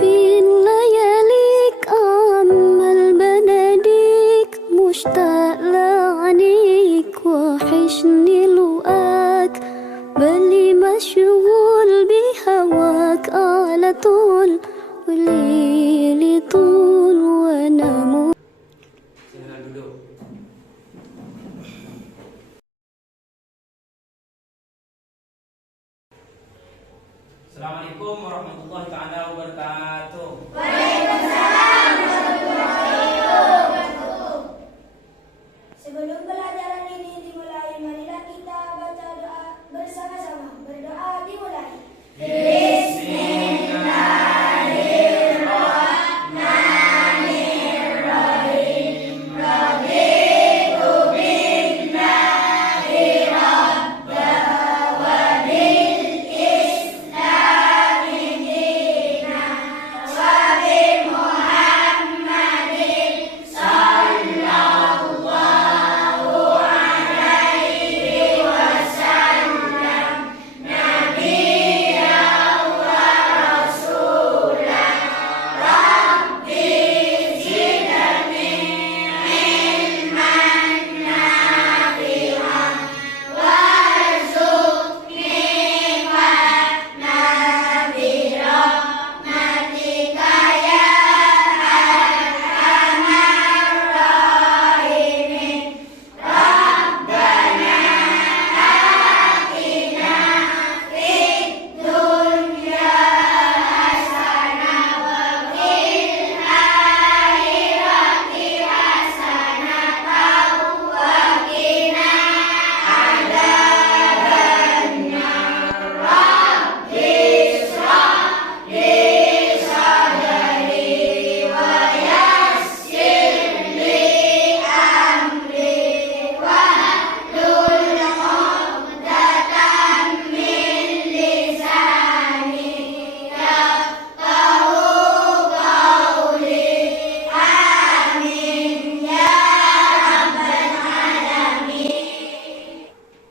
في لياليك أمل بناديك مشتاق لعنيك وحشني لقاك بالي مشغول بهواك على طول وليلي طول وانا Silakan duduk. Assalamualaikum warahmatullahi taala wabarakatuh. Waalaikumsalam warahmatullahi wabarakatuh. Sebelum pelajaran ini dimulai, marilah kita baca doa bersama-sama. Berdoa dimulai.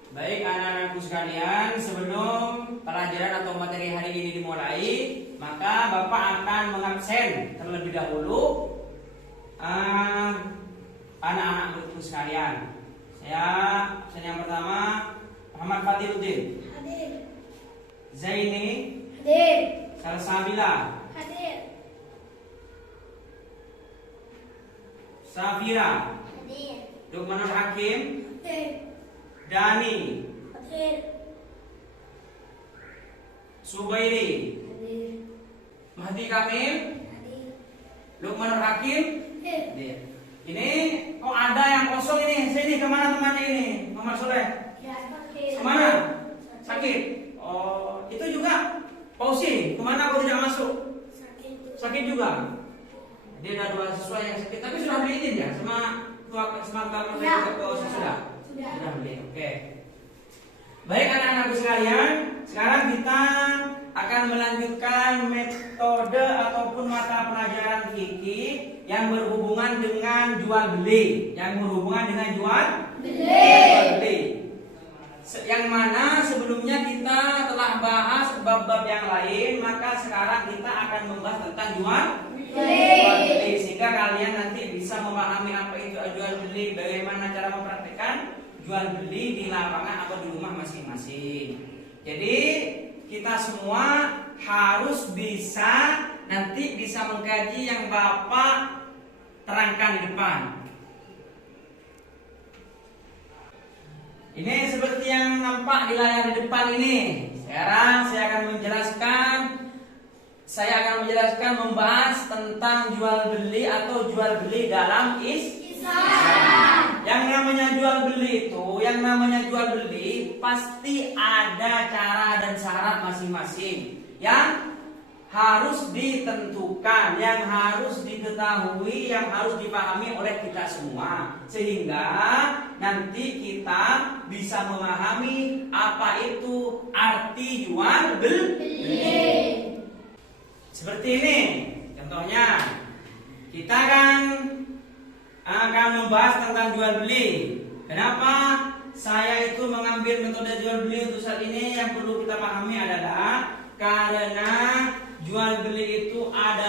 Baik anak-anakku sekalian, sebelum pelajaran atau materi hari ini dimulai, maka Bapak akan mengabsen terlebih dahulu anak-anakku sekalian. Saya absen yang pertama Muhammad Fadiluddin, Hadir. Zaini, Hadir. Salsabila, Hadir. Safira, Hadir. Lukmanul Hakim, Hadir. Dani, Hadir. Subairi, Hadir. Mahdi Kamil, Hadir. Lukmanul Hakim. Hadir. Ini kok ada yang kosong ini? Sini kemana temannya ini? Muhammad Soleh. Ya, hadir. Kemana? Sakit. Oh, itu juga Pausi. Kemana kau tidak masuk? Sakit. Sakit juga. Dia ada dua siswa yang sakit, tapi sudah beli izin ya sama ketua Ya. sudah. Sudah. Sudah beli. Oke. Baik anak-anakku sekalian, sekarang kita akan melanjutkan metode ataupun mata pelajaran fikih yang berhubungan dengan jual beli, beli. Yang mana sebelumnya kita telah bahas bab-bab yang lain, maka sekarang kita akan membahas tentang jual beli, sehingga kalian nanti bisa memahami apa itu jual beli, bagaimana cara mempraktikkan jual beli di lapangan atau di rumah masing-masing. Jadi kita semua harus nanti bisa mengkaji yang Bapak terangkan di depan. Ini seperti yang nampak di layar di depan ini. Sekarang saya akan menjelaskan membahas tentang jual beli atau jual beli dalam Islam. Yang namanya jual beli pasti ada cara dan syarat masing-masing yang harus ditentukan, yang harus diketahui, yang harus dipahami oleh kita semua, sehingga nanti kita bisa memahami apa itu arti jual beli. Seperti ini contohnya, kita akan membahas tentang jual beli. Kenapa saya itu mengambil metode jual beli untuk saat ini? Yang perlu kita pahami adalah karena jual beli itu ada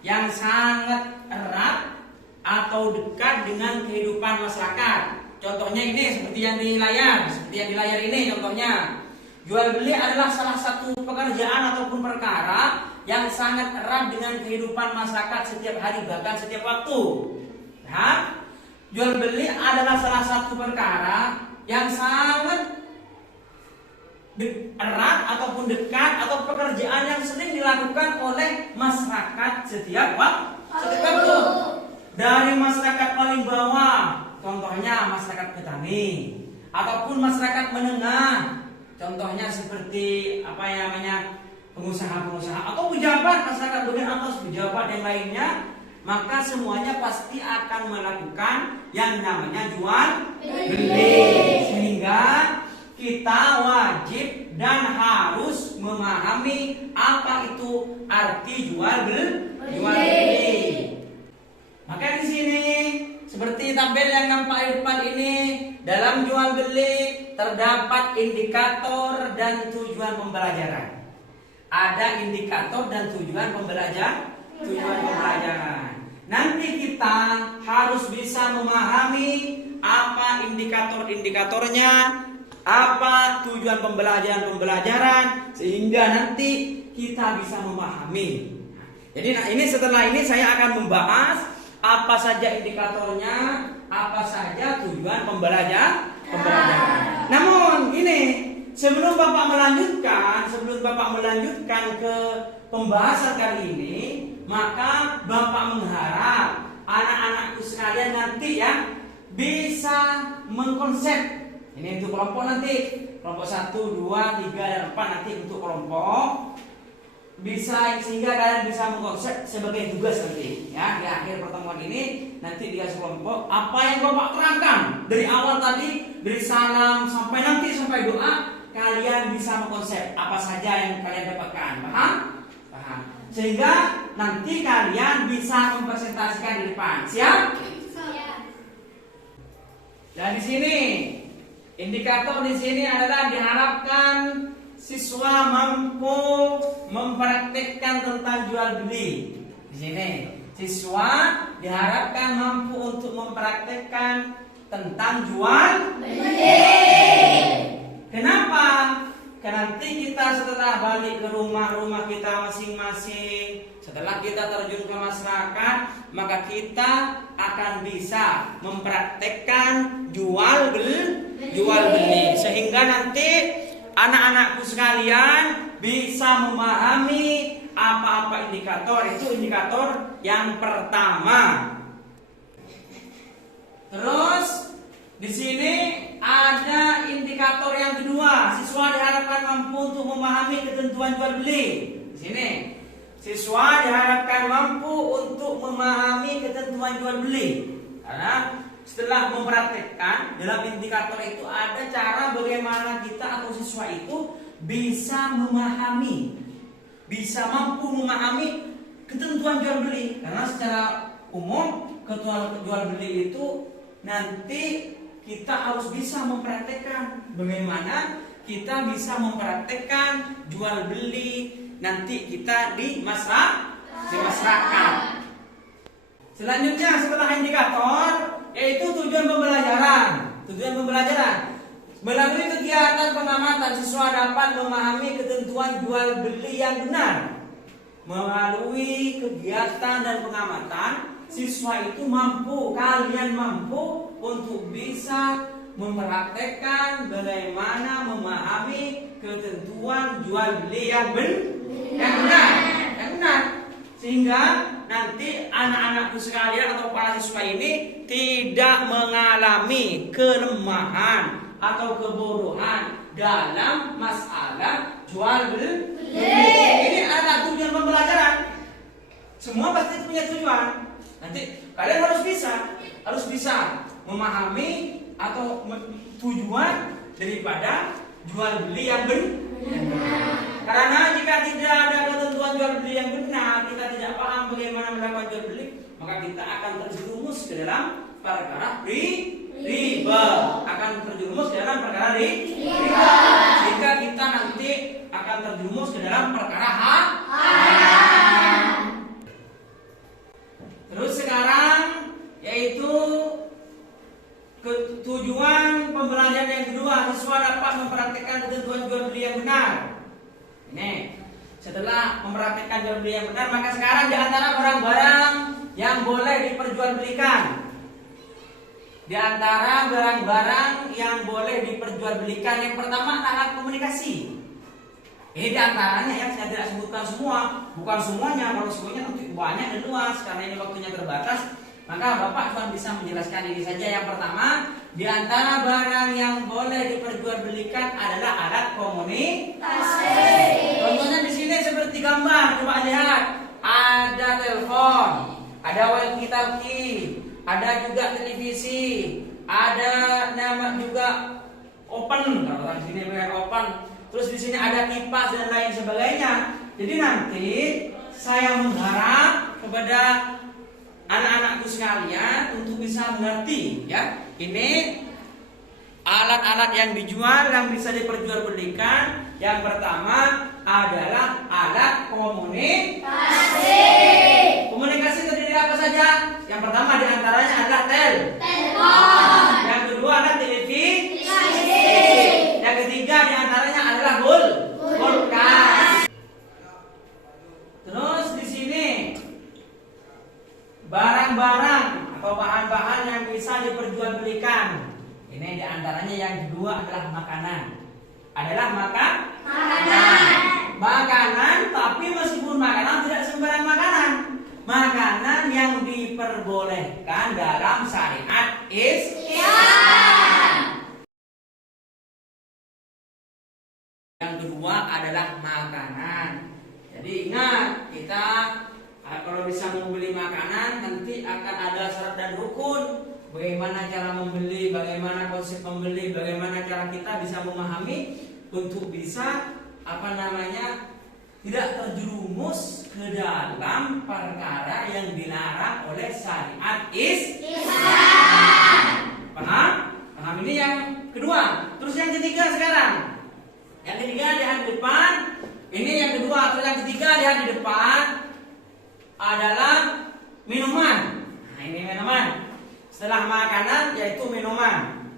yang sangat erat atau dekat dengan kehidupan masyarakat. Contohnya ini seperti yang di layar ini contohnya. Jual beli adalah salah satu pekerjaan ataupun perkara yang sangat erat dengan kehidupan masyarakat setiap hari, bahkan setiap waktu. Nah, jual beli adalah salah satu perkara yang sangat erat ataupun dekat atau pekerjaan yang sering dilakukan oleh masyarakat setiap waktu. Dari masyarakat paling bawah, contohnya masyarakat petani, ataupun masyarakat menengah, contohnya seperti pengusaha-pengusaha atau pejabat, masyarakat bagian atas, pejabat yang lainnya, maka semuanya pasti akan melakukan yang namanya jual beli. Sehingga kita wajib dan harus memahami apa itu arti jual beli. Maka di sini seperti tabel yang nampak di depan ini, dalam jual beli terdapat indikator dan tujuan pembelajaran. Ada indikator dan tujuan pembelajaran. Nanti kita harus bisa memahami apa indikator-indikatornya, apa tujuan pembelajaran, sehingga nanti kita bisa memahami. Jadi ini setelah ini saya akan membahas apa saja indikatornya, apa saja tujuan pembelajaran. Namun ini sebelum Bapak melanjutkan ke pembahasan kali ini, maka Bapak mengharap anak-anakku sekalian nanti ya bisa mengkonsep. Ini untuk kelompok nanti, kelompok 1, 2, 3, dan 4 nanti untuk kelompok. Bisa sehingga kalian bisa mengkonsep sebagai tugas nanti ya di akhir pertemuan ini, nanti di kelompok apa yang Bapak terangkan dari awal tadi, dari salam sampai doa, kalian bisa mengkonsep apa saja yang kalian dapatkan. Paham? Sehingga nanti kalian bisa mempresentasikan di depan. Siap? Dan di sini indikator di sini adalah diharapkan siswa mampu mempraktikkan tentang jual beli. Di sini siswa diharapkan mampu untuk mempraktikkan tentang jual beli. Kenapa? Karena nanti kita setelah balik ke rumah kita masing-masing, setelah kita terjun ke masyarakat, maka kita akan bisa mempraktikkan jual beli, sehingga nanti anak-anakku sekalian bisa memahami apa-apa indikator. Itu indikator yang pertama. Terus di sini ada indikator yang kedua. Siswa diharapkan mampu untuk memahami ketentuan jual beli. Di sini siswa diharapkan mampu untuk memahami ketentuan jual beli. Karena setelah mempraktekkan dalam indikator itu ada cara bagaimana kita atau siswa itu bisa memahami, bisa mampu memahami ketentuan jual beli. Karena secara umum ketentuan jual beli itu nanti kita harus bisa mempraktekkan bagaimana kita bisa mempraktekkan jual beli nanti kita di masyarakat. Selanjutnya setelah indikator yaitu tujuan pembelajaran. Melalui kegiatan pengamatan siswa dapat memahami ketentuan jual beli yang benar. Melalui kegiatan dan pengamatan siswa itu kalian mampu untuk bisa mempraktekkan bagaimana memahami ketentuan jual beli yang benar. Sehingga nanti anak-anakku sekalian atau para siswa ini tidak mengalami kelemahan atau kebodohan dalam masalah jual beli. Ini adalah tujuan pembelajaran. Semua pasti punya tujuan. Nanti kalian harus bisa memahami atau tujuan daripada jual beli yang benar. Karena jika tidak ada ketentuan jual beli yang benar, kita tidak paham bagaimana melakukan jual beli, maka kita akan terjerumus ke dalam perkara riba. Sehingga kita nanti akan terjerumus ke dalam perkara haram. setelah mempraktikkan jual beli yang benar, maka sekarang di antara barang-barang yang boleh diperjualbelikan, di antara barang-barang yang boleh diperjualbelikan, yang pertama alat komunikasi. Ini di antaranya yang saya tidak sebutkan semua, bukan semuanya. Kalau semuanya nanti banyak dan luas, karena ini waktunya terbatas. Maka Bapak cuma bisa menjelaskan ini saja. Yang pertama, di antara barang yang boleh diperjualbelikan adalah alat komunikasi. Contohnya di sini seperti gambar, coba lihat. Ada telepon, ada walkie-talkie, ada juga televisi, ada nama juga open, kalau di sini bayar open. Terus di sini ada kipas dan lain sebagainya. Jadi nanti saya mengharap kepada anak-anakku sekalian untuk bisa mengerti, ya. Ini alat-alat yang dijual yang bisa diperjualbelikan. Yang pertama adalah alat komunikasi. Komunikasi terdiri apa saja? Yang pertama diantaranya adalah telepon. Yang kedua adalah televisi. Yang ketiga diantaranya adalah kulkas. Terus di sini barang-barang atau bahan-bahan yang bisa diperjualbelikan. Ini diantaranya yang kedua adalah makanan. Makanan, tapi meskipun makanan tidak sembarang makanan. Makanan yang diperbolehkan dalam syariat Islam. Yang kedua adalah makanan. Jadi ingat, kita kalau bisa membeli makanan nanti akan ada syarat dan rukun. Bagaimana cara membeli, bagaimana konsep membeli, bagaimana cara kita bisa memahami untuk bisa tidak terjerumus ke dalam perkara yang dilarang oleh syariat Islam. Paham? Paham ini yang kedua. Terus yang ketiga sekarang. Yang ketiga lihat di depan. Ini yang kedua. Terus yang ketiga lihat di depan adalah minuman. Nah, ini minuman. Setelah makanan yaitu minuman.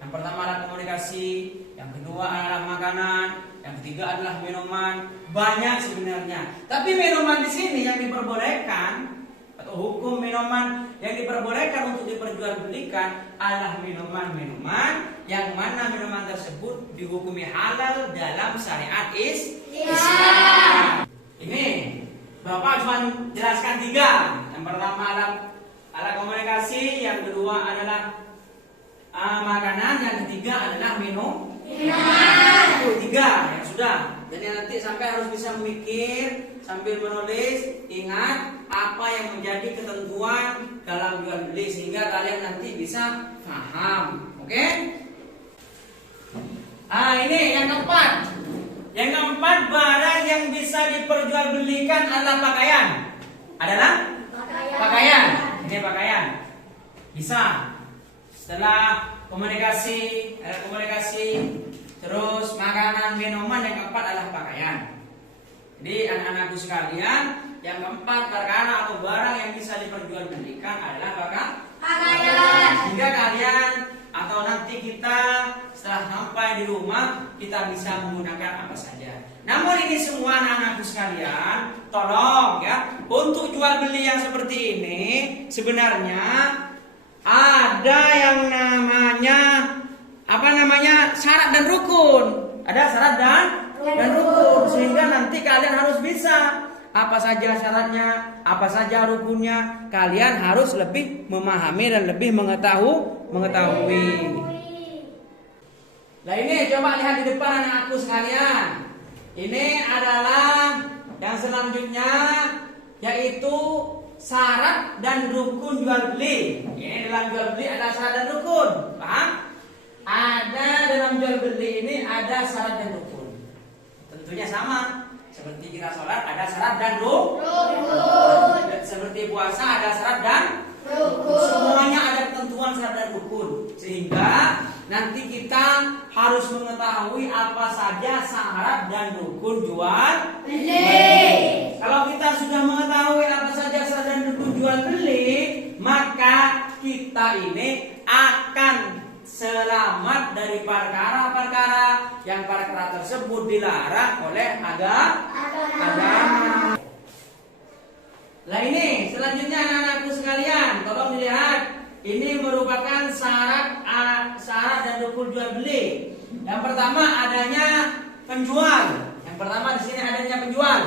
Yang pertama adalah komunikasi, yang kedua adalah makanan, yang ketiga adalah minuman. Banyak sebenarnya. Tapi minuman di sini yang diperbolehkan atau hukum minuman yang diperbolehkan untuk diperjualbelikan adalah minuman-minuman yang mana minuman tersebut dihukumi halal dalam syariat Islam. Ini Bapak cuma jelaskan 3. Yang pertama adalah alat komunikasi, yang kedua adalah makanan, yang ketiga adalah minuman. Itu 3 ya sudah. Jadi nanti sampai harus bisa memikir sambil menulis, ingat apa yang menjadi ketentuan dalam jual beli sehingga kalian nanti bisa paham. Oke? Ini yang keempat. Yang keempat, barang yang bisa diperjualbelikan adalah pakaian. Adalah pakaian. Ini pakaian. Bisa. Setelah komunikasi, terus makanan, minuman, yang keempat adalah pakaian. Jadi anak-anakku sekalian, yang keempat perkara atau barang yang bisa diperjualbelikan adalah pakaian. Sehingga kalian atau nanti kita setelah sampai di rumah kita bisa menggunakan apa saja. Namun ini semua anak-anakku sekalian, tolong ya, untuk jual beli yang seperti ini sebenarnya ada yang namanya syarat dan rukun. Ada syarat dan rukun, sehingga nanti kalian harus bisa apa saja syaratnya, apa saja rukunnya. Kalian harus lebih memahami dan lebih mengetahui. Nah ini coba lihat di depan anak-anakku sekalian. Ini adalah yang selanjutnya, yaitu syarat dan rukun jual beli. Ini dalam jual beli ada syarat dan rukun, paham? Ada dalam jual beli ini ada syarat dan rukun. Tentunya sama. Seperti kita sholat ada syarat dan rukun. Seperti puasa ada syarat dan rukun. Semuanya ada ketentuan syarat dan rukun. Sehingga nanti kita harus mengetahui apa saja syarat dan rukun jual beli. Kalau kita sudah mengetahui apa saja syarat dan rukun jual beli, maka kita ini akan selamat dari perkara-perkara yang perkara tersebut dilarang oleh agama. hukum jual beli. Yang pertama adanya penjual. Yang pertama di sini adanya penjual.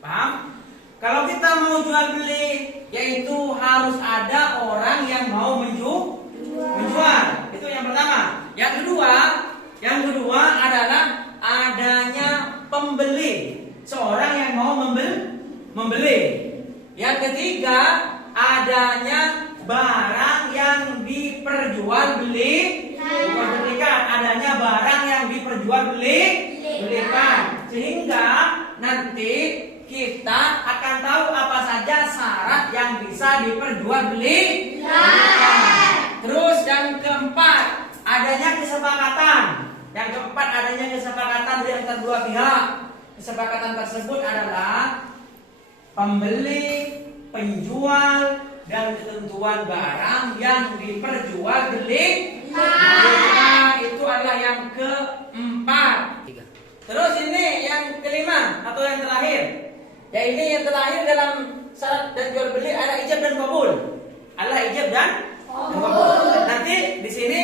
Paham? Kalau kita mau jual beli, yaitu harus ada orang yang mau menjual. Itu yang pertama. Yang kedua adalah adanya pembeli. Seorang yang mau membeli. Yang ketiga adanya barang yang diperjualbelikan. Adanya barang yang diperjualbelikan. Sehingga nanti kita akan tahu apa saja syarat yang bisa diperjualbelikan. Terus yang keempat adanya kesepakatan. Yang keempat adanya kesepakatan di antara dua pihak. Kesepakatan tersebut adalah pembeli, penjual, dan ketentuan barang yang diperjualbelikan. Itu adalah yang keempat. Terus ini yang kelima atau yang terakhir. Ya, ini yang terakhir dalam syarat dan jual beli ada ijab dan qabul. Adalah ijab dan qabul. Nanti di sini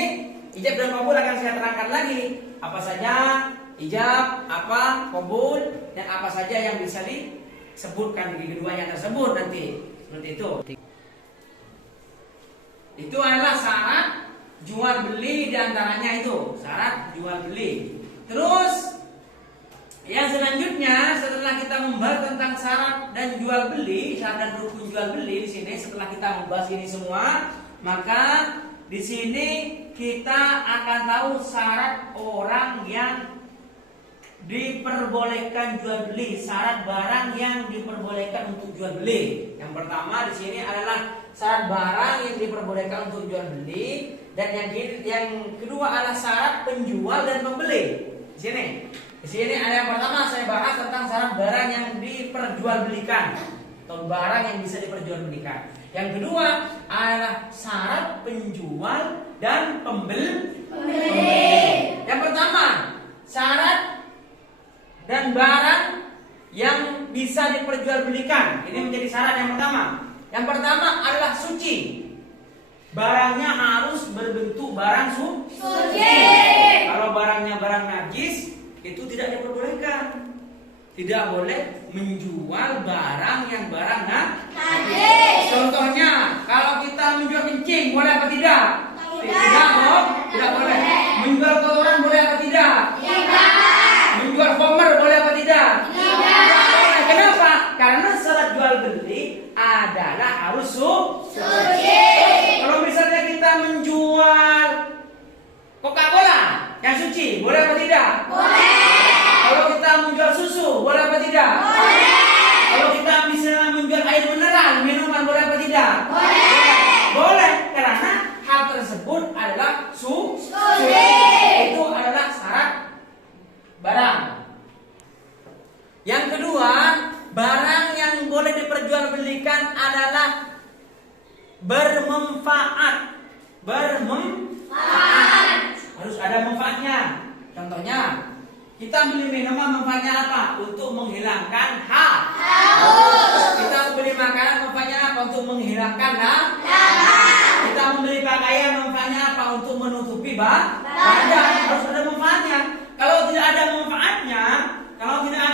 ijab dan qabul akan saya terangkan lagi. Apa saja ijab, apa qabul, dan apa saja yang bisa disebutkan di keduanya tersebut nanti. Seperti itu. Itu adalah syarat jual beli, diantaranya itu syarat jual beli. Terus yang selanjutnya setelah kita membahas tentang syarat dan jual beli, syarat dan rukun jual beli di sini, setelah kita membahas ini semua, maka di sini kita akan tahu syarat orang yang diperbolehkan jual beli, syarat barang yang diperbolehkan untuk jual beli. Yang pertama di sini adalah syarat barang yang diperbolehkan untuk jual beli, dan yang kedua adalah syarat penjual dan pembeli. Di sini ada yang pertama saya bahas tentang syarat barang yang diperjualbelikan atau barang yang bisa diperjualbelikan. Yang kedua adalah syarat penjual dan pembeli. Yang pertama syarat dan barang yang bisa diperjualbelikan. Ini menjadi syarat yang pertama. Yang pertama adalah suci. Barangnya harus berbentuk barang suci. Kalau barangnya barang najis, itu tidak diperbolehkan. Tidak boleh menjual barang yang barang najis. Contohnya, kalau kita menjual kencing, boleh apa tidak? Tidak boleh. Menjual kotoran boleh apa tidak? Menjual homer boleh apa tidak? Kenapa? Karena syarat jual beli adalah harus suci. Kalau misalnya kita menjual Coca-Cola yang suci, boleh apa tidak? Kalau kita menjual susu, boleh apa tidak? Kalau kita misalnya menjual air mineral, minuman, boleh apa tidak? Boleh, karena hal tersebut adalah suci. Itu adalah syarat barang. Yang kedua, barang yang boleh diperjualbelikan adalah bermanfaat. Harus ada manfaatnya. Contohnya, kita beli minuman, manfaatnya apa? Untuk menghilangkan haus. Kita membeli makanan, manfaatnya apa? Untuk menghilangkan lapar. Kita membeli pakaian, manfaatnya apa? Untuk menutupi badan. Harus ada manfaatnya. Kalau tidak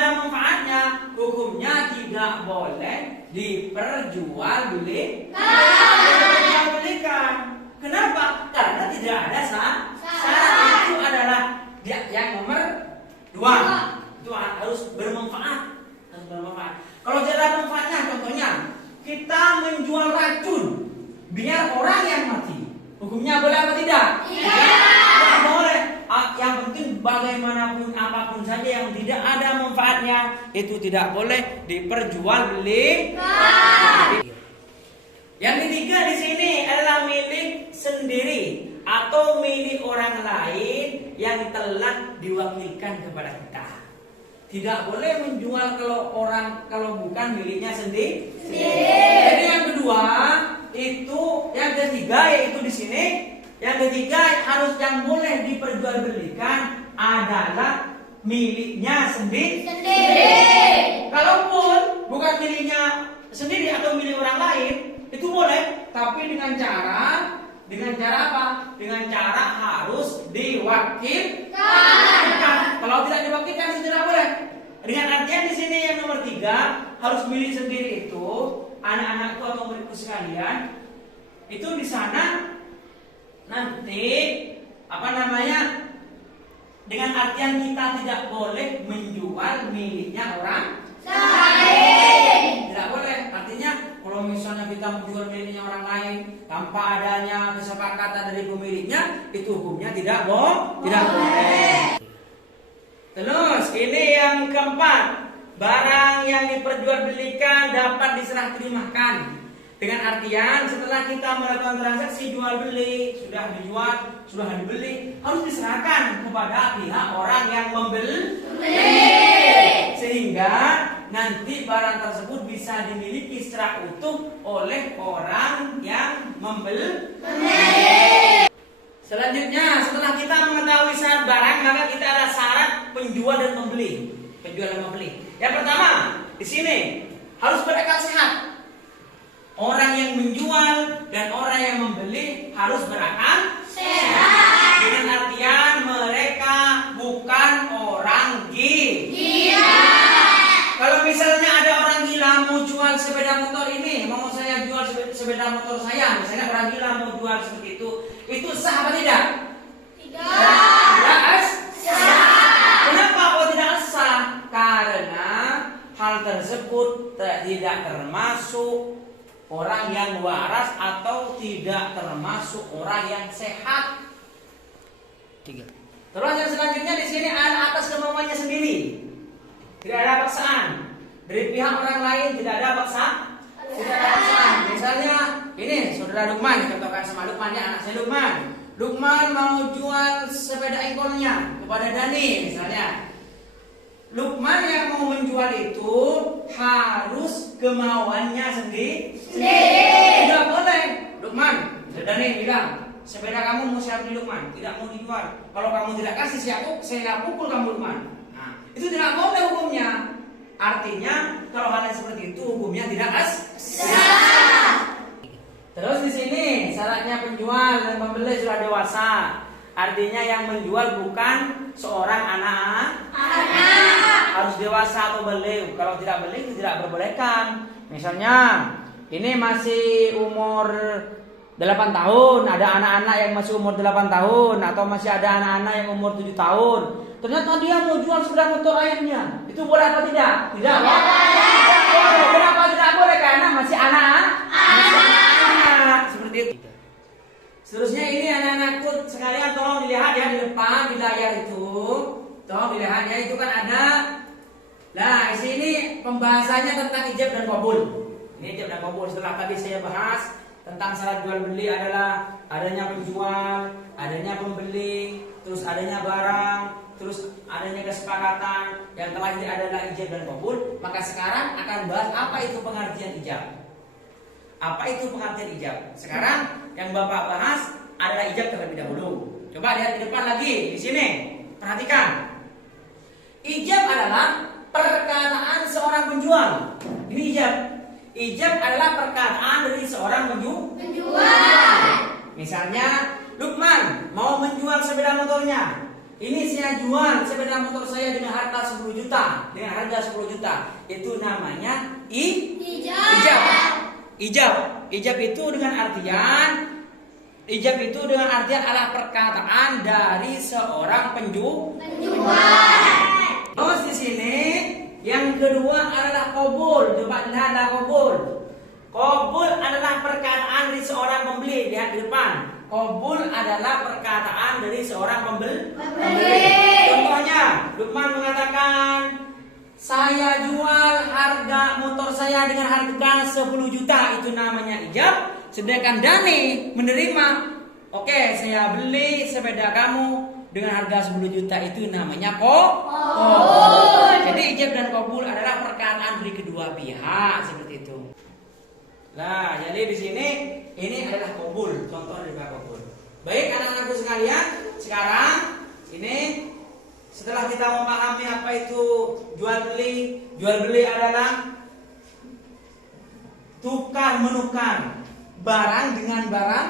ada manfaatnya, hukumnya tidak boleh diperjualbelikan. Kenapa? Karena tidak ada syarat. Itu adalah yang nomor 2. Itu harus bermanfaat. Kalau tidak ada manfaatnya, contohnya kita menjual racun biar orang yang mati, hukumnya boleh apa tidak? Tidak boleh. Yang penting bagaimanapun apapun saja yang tidak ada manfaatnya, itu tidak boleh diperjualbelikan. Yang ketiga di sini adalah milik sendiri atau milik orang lain yang telah diwakilkan kepada kita. Tidak boleh menjual kalau bukan miliknya sendiri. Jadi yang kedua itu, yang ketiga yaitu di sini, yang ketiga harus yang boleh diperjualbelikan adalah miliknya sendiri. Kalaupun bukan miliknya sendiri atau milik orang lain, itu boleh, tapi dengan cara apa? Dengan cara harus ketiga harus milih sendiri itu anak-anakku atau muridku sekalian, itu di sana nanti dengan artian kita tidak boleh menjual miliknya orang lain. Tidak boleh. Artinya kalau misalnya kita menjual miliknya orang lain tanpa adanya kesepakatan dari pemiliknya, itu hukumnya tidak boleh. Terus ini yang keempat, barang yang diperjualbelikan dapat diserah terimakan. Dengan artian setelah kita melakukan transaksi jual beli, sudah dijual, sudah dibeli, harus diserahkan kepada pihak orang yang membeli. Sehingga nanti barang tersebut bisa dimiliki secara utuh oleh orang yang membeli. Selanjutnya, setelah kita mengetahui syarat barang, maka kita ada syarat penjual dan pembeli. Penjual dan pembeli. Yang pertama, di sini harus berakal sehat. Orang yang menjual dan orang yang membeli harus berakal sehat. Dengan artian mereka bukan orang gila. Kalau misalnya ada orang gila mau jual sepeda motor ini, mau saya jual sepeda motor saya, misalnya orang gila mau jual seperti itu sah apa tidak? Tidak sah. Kenapa kok tidak sah? Karena hal tersebut tidak termasuk orang yang waras atau tidak termasuk orang yang sehat. Terus yang selanjutnya di sini ada atas kemauannya sendiri. Tidak ada paksaan dari pihak orang lain, tidak ada paksaan. Misalnya ini saudara Lukman, contohkan sama Lukman ya, anak saya Lukman. Lukman mau jual sepeda engkolnya kepada Dani misalnya. Lukman yang mau menjual itu harus kemauannya sendiri. Tidak boleh. Lukman, Dani bilang, sepeda kamu mau saya beli Lukman, tidak mau dijual. Kalau kamu tidak kasih saya pukul kamu Lukman. Nah, itu tidak boleh hukumnya. Artinya kalau hal yang seperti itu hukumnya tidak sah. Terus di sini syaratnya penjual dan pembeli sudah dewasa. Artinya yang menjual bukan seorang anak. Harus dewasa atau beliau. Kalau tidak beliau itu tidak diperbolehkan. Misalnya ini masih umur 8 tahun, ada anak-anak yang masih umur 8 tahun, atau masih ada anak-anak yang umur 7 tahun. Ternyata dia mau jual sepeda motor ayahnya. Itu boleh atau tidak? Tidak boleh. Kenapa tidak boleh? Karena masih anak. Seperti itu. Seterusnya ini anak-anakku sekalian tolong dilihat ya di depan di layar itu. Tolong dilihat ya, itu kan ada. Nah, di sini pembahasannya tentang ijab dan qabul. Ini ijab dan qabul. Setelah tadi saya bahas tentang syarat jual beli adalah adanya penjual, adanya pembeli, terus adanya barang, terus adanya kesepakatan. Yang terakhir adalah ijab dan qabul. Maka sekarang akan bahas apa itu pengertian ijab. Apa itu pengertian ijab? Sekarang yang Bapak bahas adalah ijab terlebih dahulu. Coba lihat di depan lagi di sini. Perhatikan. Ijab adalah perkataan seorang penjual. Ini ijab. Ijab adalah perkataan dari seorang penjual. Misalnya Lukman mau menjual sepeda motornya. Ini saya jual sepeda motor saya dengan harga 10 juta. Dengan harga 10 juta. Itu namanya ijab. Ijab itu dengan artian adalah perkataan dari seorang penjual. Terus di sini yang kedua adalah qabul. Coba lihatlah qabul. Qabul adalah perkataan dari seorang pembeli. Lihat di depan. Qabul adalah perkataan dari seorang pembeli. Contohnya, Lukman mengatakan, saya jual harga motor saya dengan harga 10 juta. Itu namanya ijab. Sedangkan Dani menerima, oke, saya beli sepeda kamu dengan harga 10 juta. Itu namanya qabul. Jadi ijab dan qabul adalah perkataan dari kedua pihak seperti itu. Nah, jadi di sini ini adalah qabul, contoh dari qabul. Baik anak-anakku sekalian, sekarang ini setelah kita memahami apa itu jual beli adalah tukar menukar barang dengan barang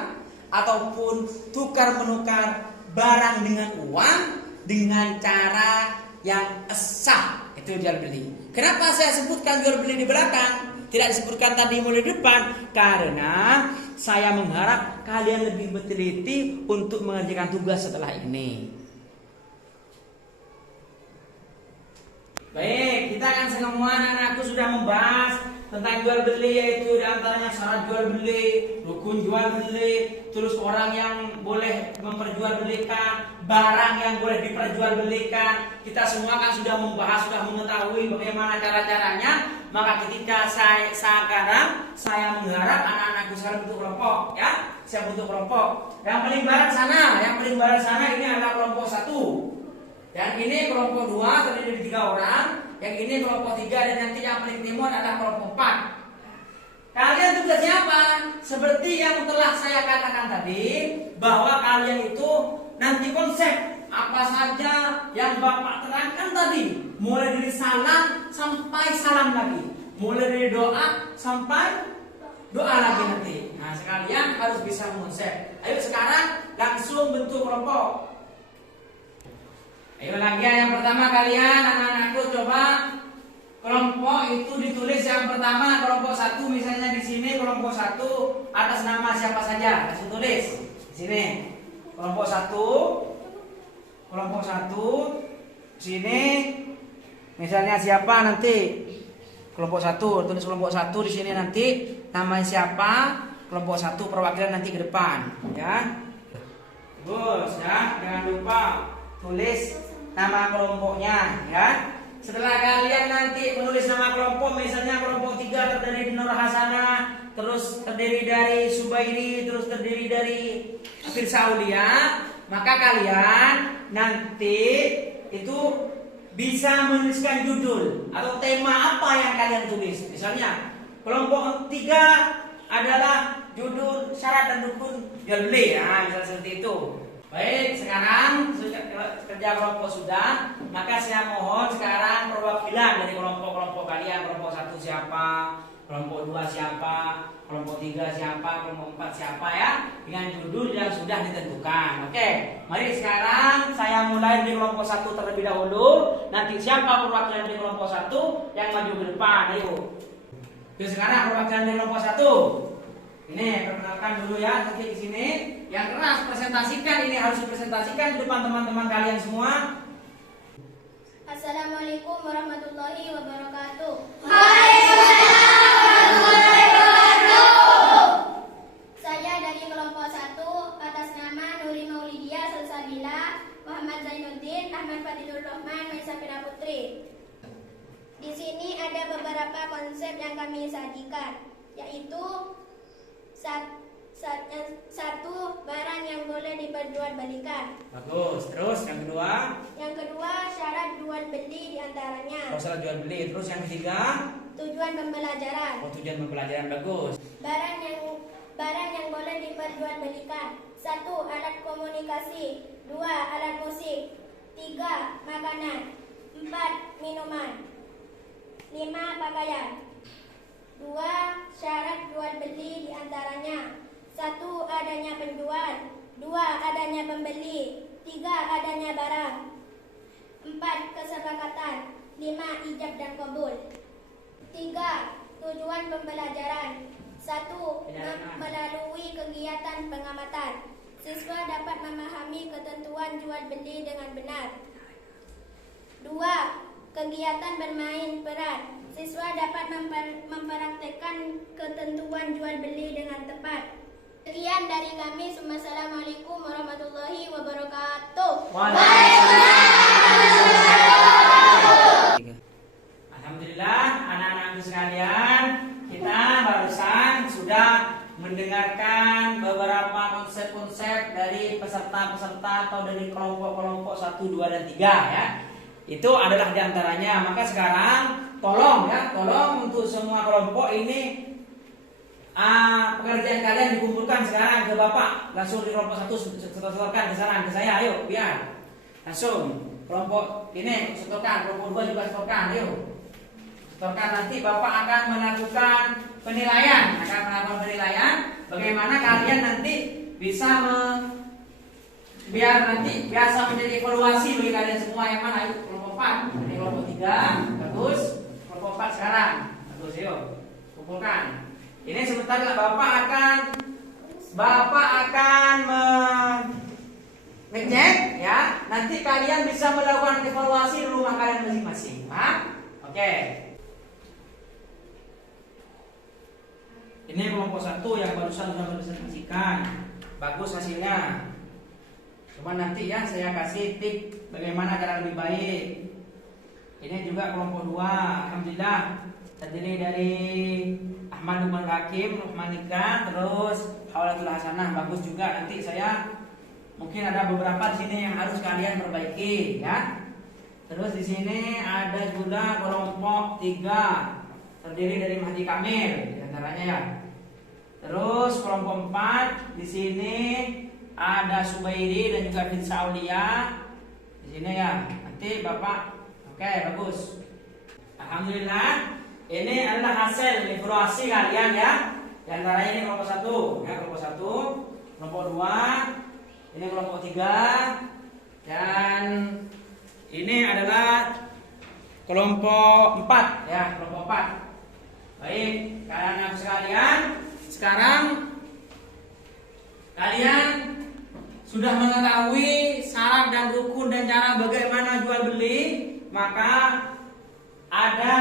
ataupun tukar menukar barang dengan uang dengan cara yang sah. Itu Itu jual beli. Kenapa saya sebutkan jual beli di belakang? Tidak disebutkan tadi mulai depan? Karena saya mengharap kalian lebih berteliti untuk mengerjakan tugas setelah ini. Baik, kita akan semua anak-anakku sudah membahas tentang jual beli, yaitu diantaranya syarat jual beli, rukun jual beli, terus orang yang boleh memperjualbelikan, barang yang boleh diperjualbelikan. Kita semua kan sudah membahas, sudah mengetahui bagaimana cara-caranya. Maka ketika sekarang saya mengharap anak-anakku sekarang bentuk kelompok, ya, saya bentuk kelompok. Yang paling barat sana, ini adalah kelompok 1. Yang ini kelompok 2 terdiri dari 3 orang. Yang ini kelompok 3 dan nanti yang paling timur adalah kelompok 4. Kalian tugasnya apa? Seperti yang telah saya katakan tadi, bahwa kalian itu nanti konsep apa saja yang Bapak terangkan tadi, mulai dari salam sampai salam lagi, mulai dari doa sampai doa lagi nanti. Nah, sekalian harus bisa mengonsep. Ayo sekarang langsung bentuk kelompok. Ayo lagi yang pertama kalian anak-anakku coba kelompok itu ditulis yang pertama kelompok 1 misalnya di sini kelompok 1 atas nama siapa saja langsung tulis di sini kelompok 1 sini misalnya siapa nanti kelompok 1 tulis kelompok 1 di sini nanti namanya siapa kelompok 1 perwakilan nanti ke depan ya. Bagus ya, jangan lupa tulis nama kelompoknya ya. Setelah kalian nanti menulis nama kelompok, misalnya kelompok 3 terdiri dari Nur Hasanah, terus terdiri dari Subairi, terus terdiri dari Firsa Aulia, maka kalian nanti itu bisa menuliskan judul atau tema apa yang kalian tulis. Misalnya kelompok 3 adalah judul syarat dan rukun jual beli ya, misalnya seperti itu. Baik, sekarang kerja kelompok sudah, maka saya mohon sekarang perwakilan dari kelompok-kelompok kalian. Kelompok 1 siapa, kelompok 2 siapa, kelompok 3 siapa, kelompok 4 siapa ya, dengan judul yang sudah ditentukan. Oke, mari sekarang saya mulai dari kelompok 1 terlebih dahulu. Nanti siapa perwakilan dari kelompok 1 yang maju ke depan, ayo. Oke, sekarang perwakilan dari kelompok 1. Ini perkenalkan dulu ya, nanti di sini yang keras presentasikan, ini harus dipresentasikan di depan teman-teman kalian semua. Assalamualaikum warahmatullahi wabarakatuh. Waalaikumsalam warahmatullahi wabarakatuh. Saya dari kelompok 1 atas nama Nuri Maulidia Salsabila, Muhammad Zainuddin, Ahmad Fadilur Rahman, Maisafira Putri. Di sini ada beberapa konsep yang kami sajikan, yaitu satu, barang yang boleh diperjualbelikan. Bagus. Terus yang kedua? Yang kedua, syarat jual beli diantaranya. Oh, syarat jual beli. Terus yang ketiga? Tujuan pembelajaran. Oh, tujuan pembelajaran. Bagus. Barang yang boleh diperjualbelikan. 1. Alat komunikasi. 2. Alat musik. 3. Makanan. 4. Minuman. 5. Pakaian. 2. Syarat jual beli diantaranya 1. Adanya penjual. 2. Adanya pembeli. 3. Adanya barang. 4. Kesepakatan. 5. Ijab dan kabul. 3. Tujuan pembelajaran. 1. Melalui kegiatan pengamatan, siswa dapat memahami ketentuan jual beli dengan benar. 2. Kegiatan bermain peran, siswa dapat mempraktekkan ketentuan jual beli dengan tepat. Sekian dari kami. Assalamualaikum warahmatullahi wabarakatuh. Alhamdulillah anak-anakku sekalian, kita barusan sudah mendengarkan beberapa konsep-konsep dari peserta-peserta atau dari kelompok-kelompok 1, 2, dan 3 ya. Itu adalah diantaranya. Maka sekarang tolong untuk semua kelompok ini pekerjaan kalian dikumpulkan sekarang ke Bapak. Langsung di kelompok 1 setorkan ke sana ke saya, ayo biar. Langsung kelompok ini setorkan, kelompok 2 juga setorkan, ayo. Setorkan, nanti Bapak akan melakukan penilaian. Bagaimana kalian nanti bisa biar nanti biasa menjadi evaluasi bagi kalian semua. Yang mana? Kelompok 4, kelompok 3, Bagus. Kelompok 4 sekarang. Bagus, yuk. Kumpulkan. Ini sebentar Bapak akan ngecek ya. Nanti kalian bisa melakukan evaluasi di rumah kalian masing-masing. Paham? Oke. Ini kelompok 1 yang barusan sudah presentasikan. Bagus hasilnya. Cuma nanti ya saya kasih tip bagaimana cara lebih baik. Ini juga kelompok 2. Alhamdulillah terdiri dari Ahmad Lukman Hakim, Rahmanika, terus Haulatul Hasanah. Bagus juga. Nanti saya mungkin ada beberapa di sini yang harus kalian perbaiki ya. Terus di sini ada juga kelompok 3 terdiri dari Mahdi Kamil di antaranya ya. Terus kelompok 4 di sini ada Subairi dan juga bin Saulia di sini ya. Nanti Bapak, oke, bagus. Alhamdulillah, ini adalah hasil evaluasi kalian ya. Di antaranya ini kelompok 1 ya, kelompok 1, kelompok 2, ini kelompok 3, dan ini adalah kelompok 4 ya, kelompok 4. Baik, kalian sekalian, sekarang kalian sudah mengetahui syarat dan rukun dan cara bagaimana jual beli, maka ada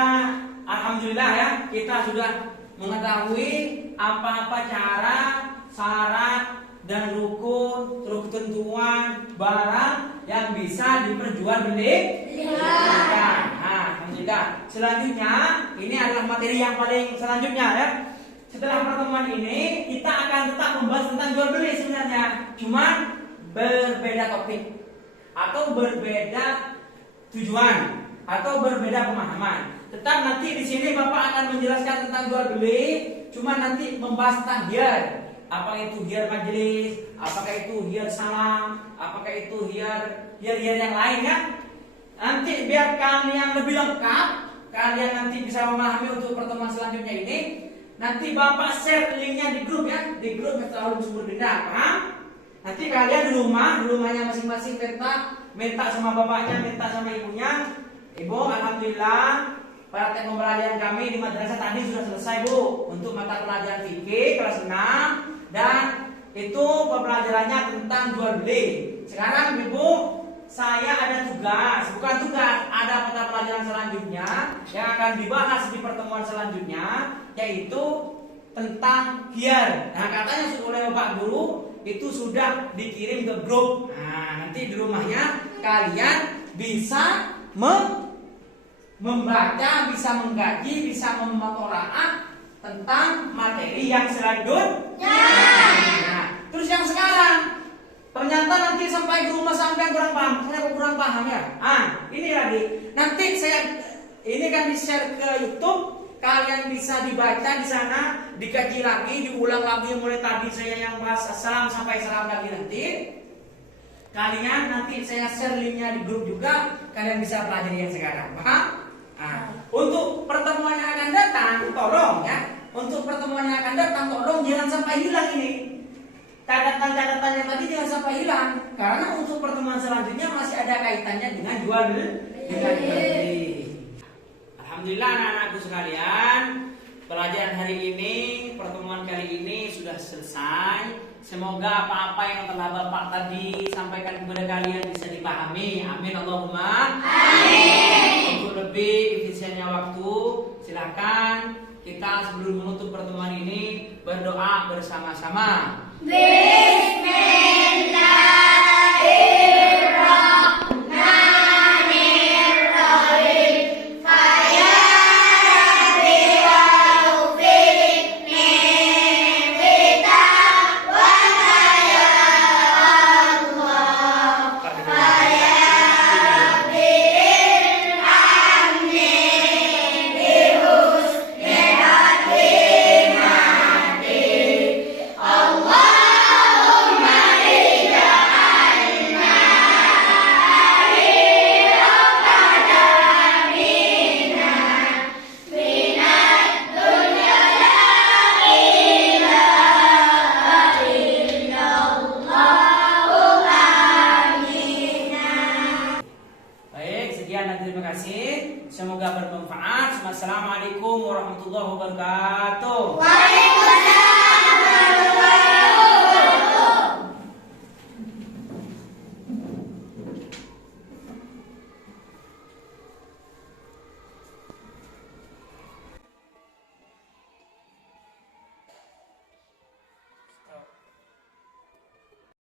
alhamdulillah ya, kita sudah mengetahui apa-apa cara, syarat dan rukun, ketentuan barang yang bisa diperjualbelikan. Nah, alhamdulillah. Selanjutnya, ini adalah materi yang paling selanjutnya ya. Setelah pertemuan ini, kita akan tetap membahas tentang jual beli sebenarnya. Cuman berbeda topik atau berbeda tujuan atau berbeda pemahaman. Tetap nanti di sini Bapak akan menjelaskan tentang jual beli, cuma nanti membahas tentang hiar. Apakah itu hiar majelis, apakah itu hiar salam, apakah itu hiar yang lain ya. Nanti biar kalian lebih lengkap, kalian nanti bisa memahami untuk pertemuan selanjutnya ini. Nanti Bapak share linknya di grup ya, di grup Miftahul Sumber Denda, paham? Nanti kalian di rumahnya masing-masing minta sama bapaknya, minta sama ibunya. Ibu, alhamdulillah praktek pembelajaran kami di madrasah tadi sudah selesai Bu, untuk mata pelajaran fikih kelas 6, dan itu pembelajarannya tentang jual beli. Sekarang Ibu, saya ada tugas, bukan tugas, ada mata pelajaran selanjutnya yang akan dibahas di pertemuan selanjutnya, yaitu tentang hiar. Nah, katanya oleh Bapak Guru itu sudah dikirim ke grup. Nah, nanti di rumahnya kalian bisa membaca, bisa mengkaji, bisa memutolaah tentang materi yang selanjutnya. Nah, terus yang sekarang ternyata nanti sampai ke rumah sampai kurang paham. Saya kurang paham ya. Ini lagi. Nanti ini kan di-share ke YouTube. Kalian bisa dibaca di sana, dikaji lagi, diulang lagi mulai tadi saya yang bahas salam sampai salam lagi nanti. Kalian nanti saya share linknya di grup juga. Kalian bisa pelajari yang sekarang. Paham? Untuk pertemuan yang akan datang, tolong ya. Untuk pertemuan yang akan datang, tolong jangan sampai hilang ini. Catatan-catatan yang tadi jangan sampai hilang. Karena untuk pertemuan selanjutnya masih ada kaitannya dengan jual beli. Alhamdulillah anak-anakku sekalian, pelajaran hari ini, pertemuan kali ini sudah selesai. Semoga apa-apa yang telah Bapak tadi sampaikan kepada kalian bisa dipahami. Amin Allahumma amin. Untuk lebih efisiennya waktu, silakan kita sebelum menutup pertemuan ini berdoa bersama-sama. Allah warahmatullahi wabarakatuh. Waalaikumsalam